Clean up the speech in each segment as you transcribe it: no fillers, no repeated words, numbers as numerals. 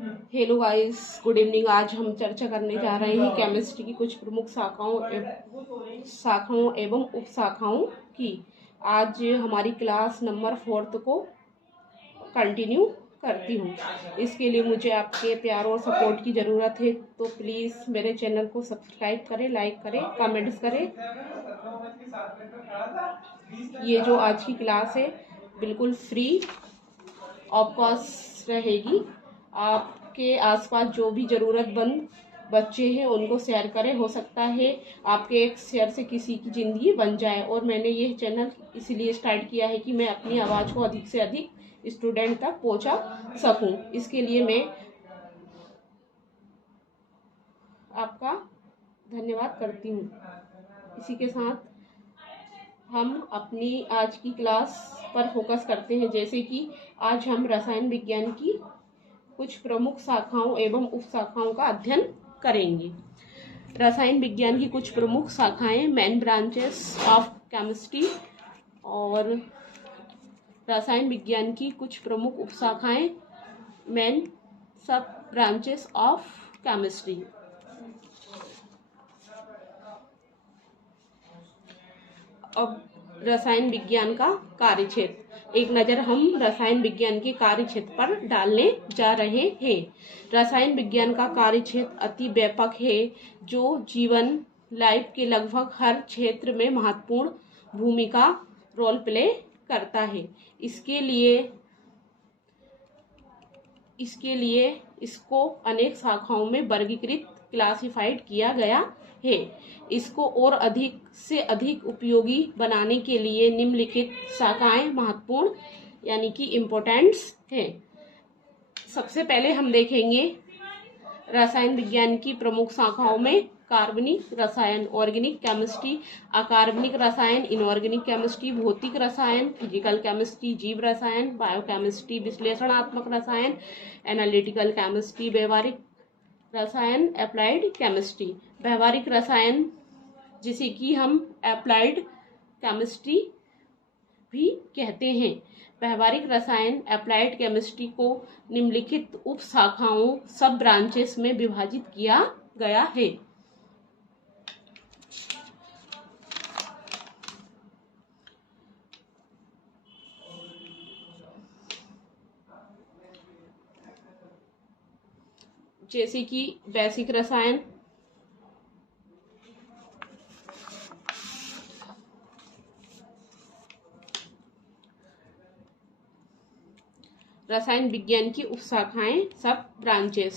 Hello guys, good evening. आज हम चर्चा करने जा रहे हैं केमिस्ट्री की कुछ प्रमुख शाखाओं एवं उपशाखाओं की। आज हमारी क्लास नंबर 4 को कंटिन्यू करती हूँ। इसके लिए मुझे आपके प्यार और सपोर्ट की ज़रूरत है, तो प्लीज़ मेरे चैनल को सब्सक्राइब करें, लाइक करें, कमेंट्स करें। ये जो आज की क्लास है बिल्कुल फ्री ऑफ कॉस्ट रहेगी। आपके आसपास जो भी ज़रूरतमंद बच्चे हैं उनको शेयर करें। हो सकता है आपके एक शेयर से किसी की ज़िंदगी बन जाए। और मैंने ये चैनल इसलिए स्टार्ट किया है कि मैं अपनी आवाज़ को अधिक से अधिक स्टूडेंट तक पहुंचा सकूं। इसके लिए मैं आपका धन्यवाद करती हूं। इसी के साथ हम अपनी आज की क्लास पर फोकस करते हैं। जैसे कि आज हम रसायन विज्ञान की कुछ प्रमुख शाखाओं एवं उपशाखाओं का अध्ययन करेंगे। रसायन विज्ञान की कुछ प्रमुख शाखाएं, मेन ब्रांचेस ऑफ केमिस्ट्री, और रसायन विज्ञान की कुछ प्रमुख उपशाखाएं, मेन सब ब्रांचेस ऑफ केमिस्ट्री। अब रसायन विज्ञान का कार्यक्षेत्र, एक नज़र हम रसायन विज्ञान के कार्यक्षेत्र पर डालने जा रहे हैं। रसायन विज्ञान का कार्यक्षेत्र अति व्यापक है, जो जीवन लाइफ के लगभग हर क्षेत्र में महत्वपूर्ण भूमिका रोल प्ले करता है। इसके लिए इसको अनेक शाखाओं में वर्गीकृत क्लासिफाइड किया गया है। इसको और अधिक से अधिक उपयोगी बनाने के लिए निम्नलिखित शाखाएं महत्वपूर्ण यानी कि इम्पोर्टेंट्स हैं। सबसे पहले हम देखेंगे रसायन विज्ञान की प्रमुख शाखाओं में कार्बनिक रसायन, ऑर्गेनिक केमिस्ट्री, अकार्बनिक रसायन, इनऑर्गेनिक केमिस्ट्री, भौतिक रसायन, फिजिकल केमिस्ट्री, जीव रसायन, बायोकेमिस्ट्री, विश्लेषणात्मक रसायन, एनालिटिकल केमिस्ट्री, व्यवहारिक रसायन, अप्लाइड केमिस्ट्री। व्यवहारिक रसायन जिसे कि हम अप्लाइड केमिस्ट्री भी कहते हैं। व्यवहारिक रसायन अप्लाइड केमिस्ट्री को निम्नलिखित उप शाखाओं, सब ब्रांचेस में विभाजित किया गया है। जैसे कि बेसिक रसायन, रसायन विज्ञान की उपशाखाएं, सब ब्रांचेस।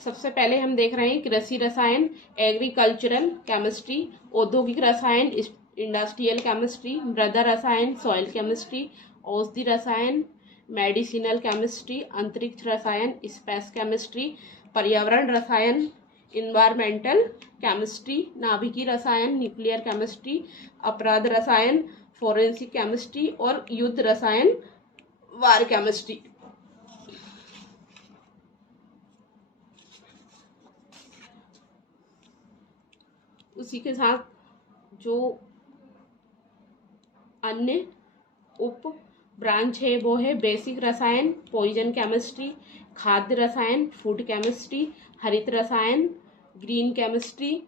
सबसे पहले हम देख रहे हैं कृषि रसायन, एग्रीकल्चरल केमिस्ट्री, औद्योगिक रसायन, इंडस्ट्रियल केमिस्ट्री, मृदा रसायन, सॉइल केमिस्ट्री, औषधि रसायन, मेडिसिनल केमिस्ट्री, अंतरिक्ष रसायन, स्पेस केमिस्ट्री, पर्यावरण रसायन, इन्वायरमेंटल केमिस्ट्री, नाभिकीय रसायन, न्यूक्लियर केमिस्ट्री, अपराध रसायन, फोरेंसिक केमिस्ट्री, और युद्ध रसायन, वार केमिस्ट्री। उसी के साथ जो अन्य उप ब्रांच है वो है बेसिक रसायन, पॉइजन केमिस्ट्री, खाद्य रसायन, फूड केमिस्ट्री, हरित रसायन, ग्रीन केमिस्ट्री,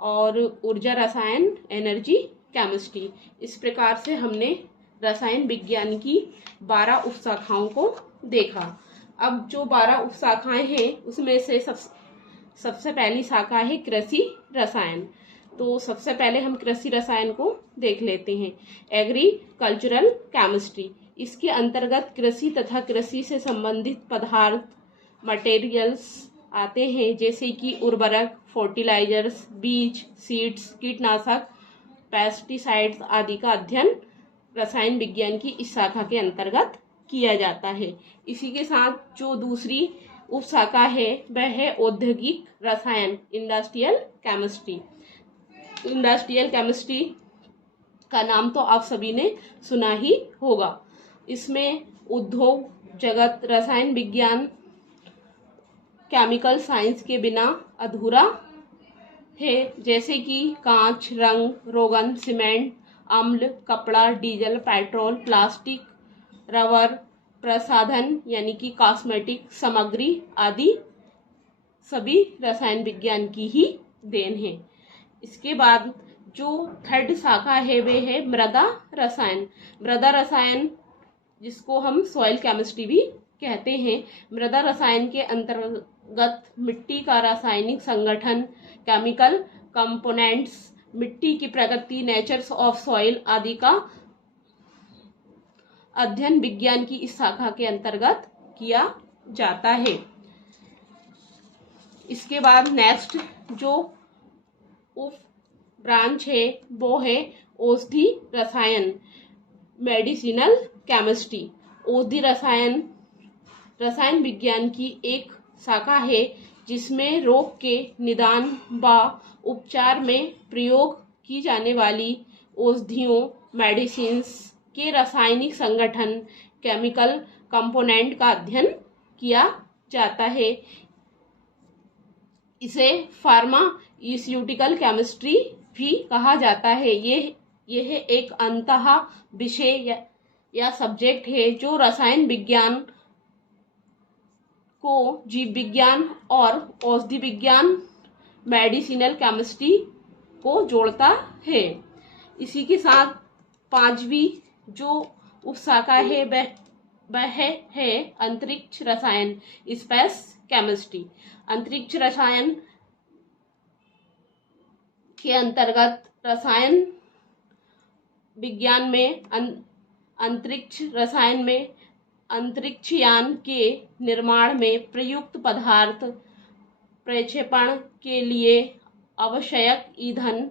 और ऊर्जा रसायन, एनर्जी केमिस्ट्री। इस प्रकार से हमने रसायन विज्ञान की 12 उपशाखाओं को देखा। अब जो 12 उपशाखाएं हैं उसमें से सबसे पहली शाखा है कृषि रसायन। तो सबसे पहले हम कृषि रसायन को देख लेते हैं। एग्रीकल्चरल केमिस्ट्री, इसके अंतर्गत कृषि तथा कृषि से संबंधित पदार्थ, मटेरियल्स आते हैं, जैसे कि उर्वरक, फर्टिलाइजर्स, बीज, सीड्स, कीटनाशक, पेस्टिसाइड्स आदि का अध्ययन रसायन विज्ञान की इस शाखा के अंतर्गत किया जाता है। इसी के साथ जो दूसरी उप शाखा है वह है औद्योगिक रसायन, इंडस्ट्रियल केमिस्ट्री। इंडस्ट्रियल केमिस्ट्री का नाम तो आप सभी ने सुना ही होगा। इसमें उद्योग जगत, रसायन विज्ञान केमिकल साइंस के बिना अधूरा है, जैसे कि कांच, रंग, रोगन, सीमेंट, अम्ल, कपड़ा, डीजल, पेट्रोल, प्लास्टिक, रबर, प्रसाधन यानी कि कॉस्मेटिक सामग्री आदि सभी रसायन विज्ञान की ही देन है। इसके बाद जो थर्ड शाखा है वे है मृदा रसायन। मृदा रसायन जिसको हम सॉइल केमिस्ट्री भी कहते हैं। मृदा रसायन के अंतर्गत मिट्टी का रासायनिक संगठन, केमिकल कंपोनेंट्स, मिट्टी की प्रकृति, नेचर्स ऑफ सॉइल आदि का अध्ययन विज्ञान की इस शाखा के अंतर्गत किया जाता है। इसके बाद नेक्स्ट जो उप ब्रांच है वो है औषधि रसायन, मेडिसिनल केमिस्ट्री। औषधि रसायन रसायन विज्ञान की एक शाखा है जिसमें रोग के निदान व उपचार में प्रयोग की जाने वाली औषधियों, मेडिसिन्स के रासायनिक संगठन, केमिकल कंपोनेंट का अध्ययन किया जाता है। इसे फार्मास्यूटिकल केमिस्ट्री भी कहा जाता है। यह एक अंतः विषय या सब्जेक्ट है जो रसायन विज्ञान को जीव विज्ञान और औषधि विज्ञान, मेडिसिनल केमिस्ट्री को जोड़ता है। इसी के साथ पांचवी जो उपशाखा है वह है अंतरिक्ष रसायन, स्पेस केमिस्ट्री। अंतरिक्ष रसायन के अंतर्गत रसायन विज्ञान में अंतरिक्ष रसायन में अंतरिक्ष यान के निर्माण में प्रयुक्त पदार्थ, प्रक्षेपण के लिए आवश्यक ईंधन,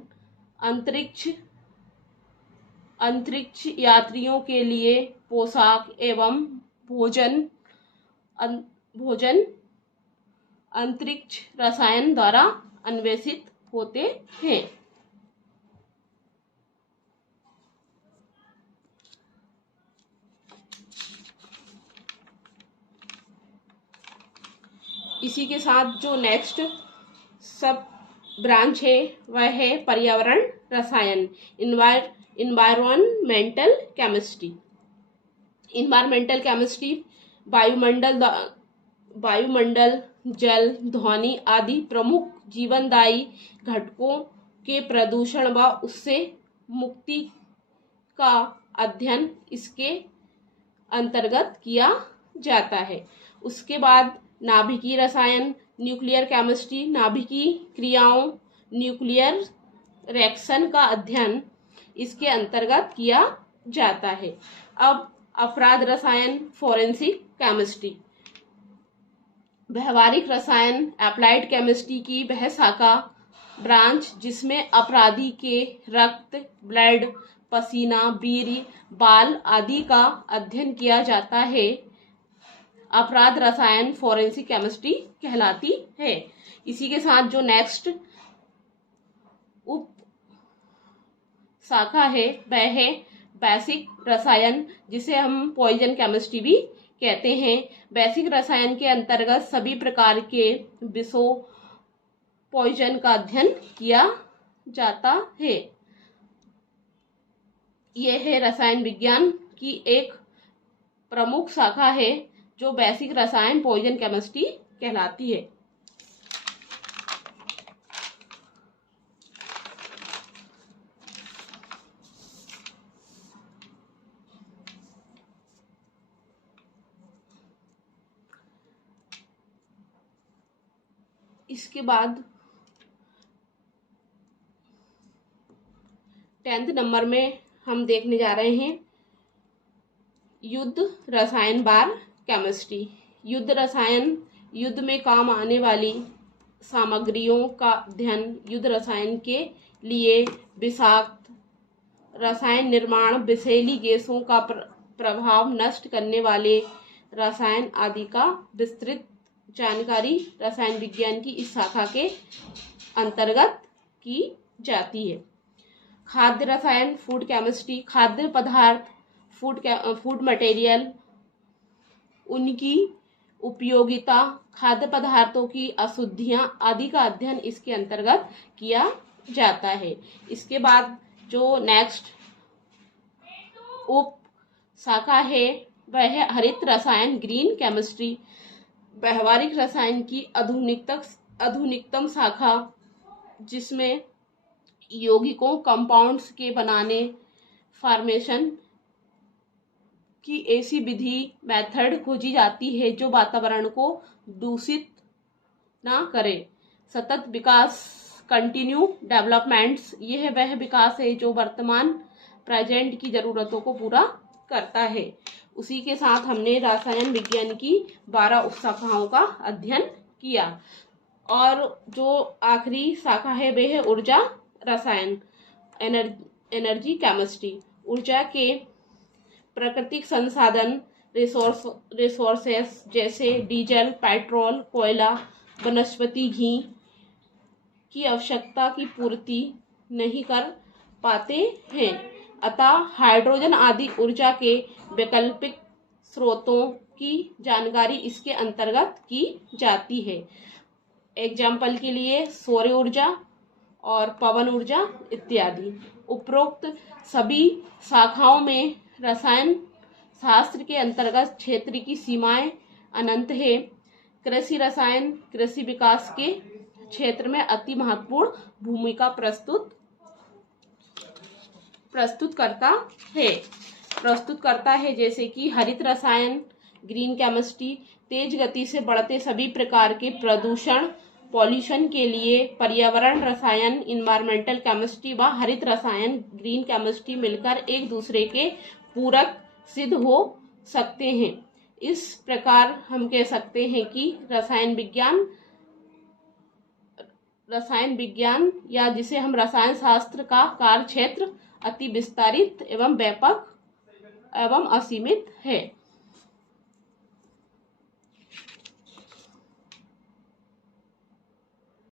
अंतरिक्ष यात्रियों के लिए पोशाक एवं भोजन अंतरिक्ष रसायन द्वारा अन्वेषित होते हैं। इसी के साथ जो नेक्स्ट सब ब्रांच है वह है पर्यावरण रसायन, इन्वायरमेंटल केमिस्ट्री। इन्वायरमेंटल केमिस्ट्री वायुमंडल, जल, ध्वनि आदि प्रमुख जीवनदायी घटकों के प्रदूषण व उससे मुक्ति का अध्ययन इसके अंतर्गत किया जाता है। उसके बाद नाभिकीय रसायन, न्यूक्लियर केमिस्ट्री, नाभिकीय क्रियाओं, न्यूक्लियर रिएक्शन का अध्ययन इसके अंतर्गत किया जाता है। अब अपराध रसायन, फोरेंसिक केमिस्ट्री। व्यवहारिक रसायन, एप्लाइड केमिस्ट्री की वह शाखा ब्रांच जिसमें अपराधी के रक्त, ब्लड, पसीना, वीर्य, बाल आदि का अध्ययन किया जाता है, अपराध रसायन फोरेंसिक केमिस्ट्री कहलाती है। इसी के साथ जो नेक्स्ट उप शाखा है वह है बेसिक रसायन, जिसे हम पॉइजन केमिस्ट्री भी कहते हैं। बेसिक रसायन के अंतर्गत सभी प्रकार के विषों, पॉइजन का अध्ययन किया जाता है। यह है रसायन विज्ञान की एक प्रमुख शाखा है जो बेसिक रसायन पॉइजन केमिस्ट्री कहलाती है। इसके बाद 10th नंबर में हम देखने जा रहे हैं युद्ध रसायन बार केमिस्ट्री। युद्ध रसायन युद्ध में काम आने वाली सामग्रियों का अध्ययन, युद्ध रसायन के लिए विषाक्त रसायन निर्माण, विषैली गैसों का प्रभाव, नष्ट करने वाले रसायन आदि का विस्तृत जानकारी रसायन विज्ञान की इस शाखा के अंतर्गत की जाती है। खाद्य रसायन, फूड केमिस्ट्री। खाद्य पदार्थ, फूड मटेरियल, उनकी उपयोगिता, खाद्य पदार्थों की अशुद्धियां आदि का अध्ययन इसके अंतर्गत किया जाता है। इसके बाद जो नेक्स्ट उप शाखा है वह है हरित रसायन ग्रीन केमिस्ट्री। व्यवहारिक रसायन की आधुनिकतम शाखा, जिसमें यौगिकों कंपाउंड्स के बनाने फॉर्मेशन की ऐसी विधि मेथड खोजी जाती है जो वातावरण को दूषित ना करे। सतत विकास कंटिन्यू डेवलपमेंट्स, यह वह विकास है जो वर्तमान प्रेजेंट की जरूरतों को पूरा करता है। उसी के साथ हमने रसायन विज्ञान की 12 उपशाखाओं का अध्ययन किया। और जो आखिरी शाखा है वह है ऊर्जा रसायन एनर्जी केमिस्ट्री। ऊर्जा के प्राकृतिक संसाधन रिसोर्सेस जैसे डीजल, पेट्रोल, कोयला, वनस्पति घी की आवश्यकता की पूर्ति नहीं कर पाते हैं, अतः हाइड्रोजन आदि ऊर्जा के वैकल्पिक स्रोतों की जानकारी इसके अंतर्गत की जाती है। एग्जाम्पल के लिए सौर ऊर्जा और पवन ऊर्जा इत्यादि। उपरोक्त सभी शाखाओं में रसायन शास्त्र के अंतर्गत क्षेत्र की सीमाएं अनंत है। कृषि रसायन कृषि विकास के क्षेत्र में अति महत्वपूर्ण भूमिका प्रस्तुत करता है, जैसे कि हरित रसायन ग्रीन केमिस्ट्री तेज गति से बढ़ते सभी प्रकार के प्रदूषण पॉल्यूशन के लिए पर्यावरण रसायन इन्वायरमेंटल केमिस्ट्री व हरित रसायन ग्रीन केमिस्ट्री मिलकर एक दूसरे के पूरक सिद्ध हो सकते हैं। इस प्रकार हम कह सकते हैं कि रसायन विज्ञान या जिसे हम रसायन शास्त्र का कार्य क्षेत्र अति विस्तारित एवं व्यापक एवं असीमित है।